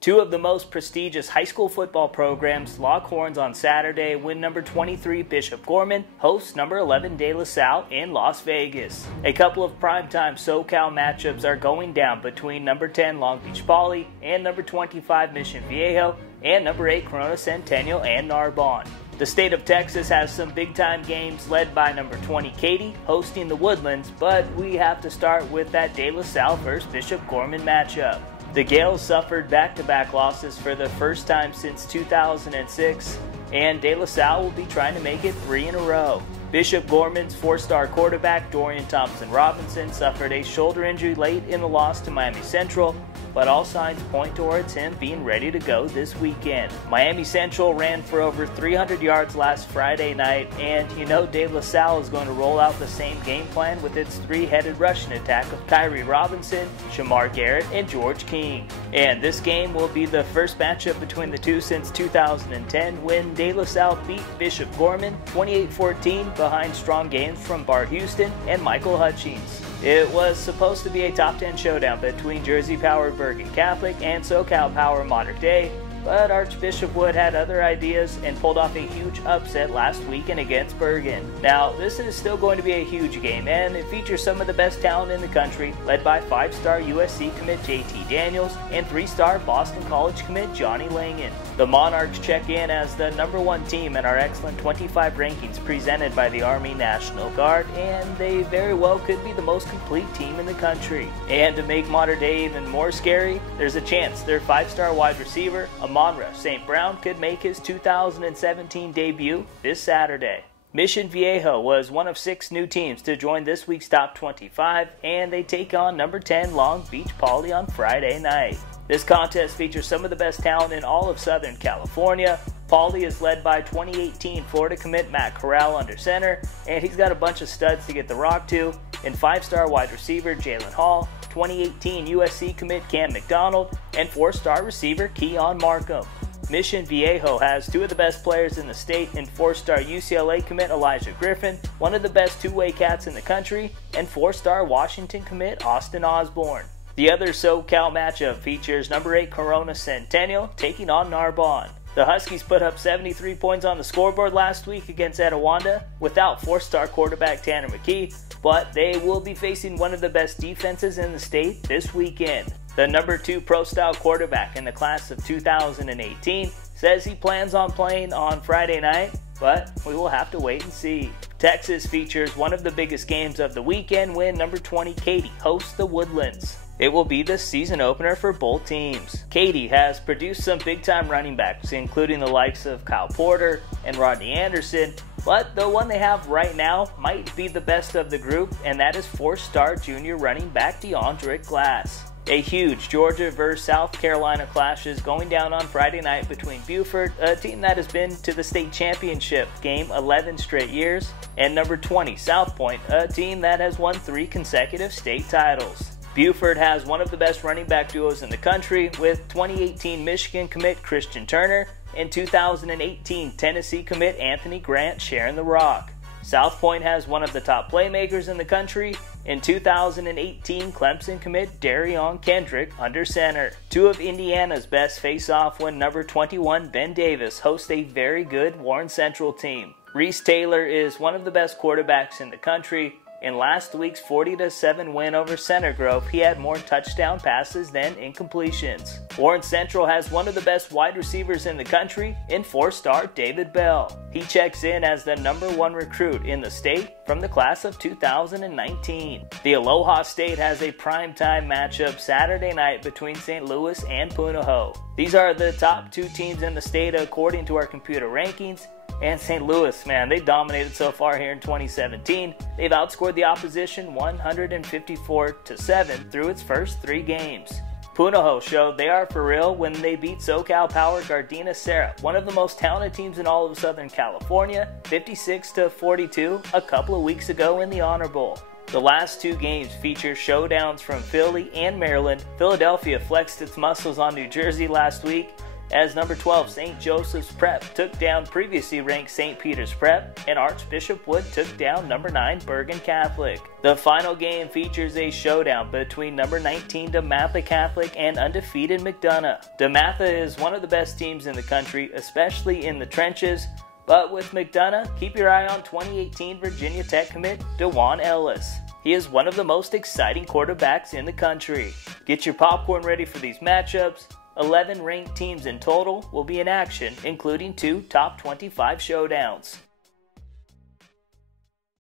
Two of the most prestigious high school football programs lock horns on Saturday when number 23 Bishop Gorman hosts number 11 De La Salle in Las Vegas. A couple of primetime SoCal matchups are going down between number 10 Long Beach Poly and number 25 Mission Viejo and number 8 Corona Centennial and Narbonne. The state of Texas has some big-time games led by number 20 Katy hosting the Woodlands, but we have to start with that De La Salle versus Bishop Gorman matchup. The Gales suffered back-to-back losses for the first time since 2006, and De La Salle will be trying to make it 3 in a row. Bishop Gorman's four-star quarterback Dorian Thompson-Robinson suffered a shoulder injury late in the loss to Miami Central, but all signs point towards him being ready to go this weekend. Miami Central ran for over 300 yards last Friday night, and you know De La Salle is going to roll out the same game plan with its three-headed rushing attack of Kyrie Robinson, Shamar Garrett, and George King. And this game will be the first matchup between the two since 2010 when De La Salle beat Bishop Gorman 28-14 behind strong games from Bart Houston and Michael Hutchings. It was supposed to be a top 10 showdown between Jersey-powered Bergen Catholic and SoCal-powered Mater Dei, but Archbishop Wood had other ideas and pulled off a huge upset last weekend against Bergen. Now, this is still going to be a huge game, and it features some of the best talent in the country, led by 5-star USC commit JT Daniels and 3-star Boston College commit Johnny Langan. The Monarchs check in as the #1 team in our excellent 25 rankings presented by the Army National Guard, and they very well could be the most complete team in the country. And to make Mater Dei even more scary, there's a chance their 5-star wide receiver, Amonra St. Brown, could make his 2017 debut this Saturday. Mission Viejo was one of 6 new teams to join this week's top 25, and they take on number 10 Long Beach Poly on Friday night. This contest features some of the best talent in all of Southern California. Poly is led by 2018 Florida commit Matt Corral under center, and he's got a bunch of studs to get the rock to, and 5-star wide receiver Jalen Hall, 2018 USC commit Cam McDonald, and 4-star receiver Keon Markham. Mission Viejo has 2 of the best players in the state in 4-star UCLA commit Elijah Griffin, one of the best two-way cats in the country, and 4-star Washington commit Austin Osborne. The other SoCal matchup features number 8 Corona Centennial taking on Narbonne. The Huskies put up 73 points on the scoreboard last week against Etiwanda without 4-star quarterback Tanner McKee, but they will be facing one of the best defenses in the state this weekend. The number 2 pro-style quarterback in the class of 2018 says he plans on playing on Friday night, but we will have to wait and see. Texas features one of the biggest games of the weekend when number 20 Katy hosts the Woodlands. It will be the season opener for both teams. Katy has produced some big-time running backs, including the likes of Kyle Porter and Rodney Anderson, but the one they have right now might be the best of the group, and that is 4-star junior running back DeAndre Glass. A huge Georgia versus South Carolina clash is going down on Friday night between Buford, a team that has been to the state championship game 11 straight years, and number 20 South Point, a team that has won 3 consecutive state titles. Buford has one of the best running back duos in the country with 2018 Michigan commit Christian Turner and 2018 Tennessee commit Anthony Grant sharing the rock. South Point has one of the top playmakers in the country in 2018 Clemson commit Darion Kendrick under center. 2 of Indiana's best face off when number 21 Ben Davis hosts a very good Warren Central team. Reese Taylor is one of the best quarterbacks in the country. In last week's 40-7 win over Center Grove, he had more touchdown passes than incompletions. Warren Central has one of the best wide receivers in the country in 4-star David Bell. He checks in as the #1 recruit in the state from the class of 2019. The Aloha State has a primetime matchup Saturday night between St. Louis and Punahou. These are the top 2 teams in the state according to our computer rankings. And St. Louis, man, they dominated so far here in 2017. They've outscored the opposition 154-7 through its first 3 games. Punahou showed they are for real when they beat SoCal-powered Gardena Serra, one of the most talented teams in all of Southern California, 56-42 a couple of weeks ago in the Honor Bowl. The last 2 games feature showdowns from Philly and Maryland. Philadelphia flexed its muscles on New Jersey last week, as number 12 St. Joseph's Prep took down previously ranked St. Peter's Prep, and Archbishop Wood took down number 9 Bergen Catholic. The final game features a showdown between number 19 DeMatha Catholic and undefeated McDonough. DeMatha is one of the best teams in the country, especially in the trenches, but with McDonough, keep your eye on 2018 Virginia Tech commit DeJuan Ellis. He is one of the most exciting quarterbacks in the country. Get your popcorn ready for these matchups. 11 ranked teams in total will be in action, including 2 top 25 showdowns.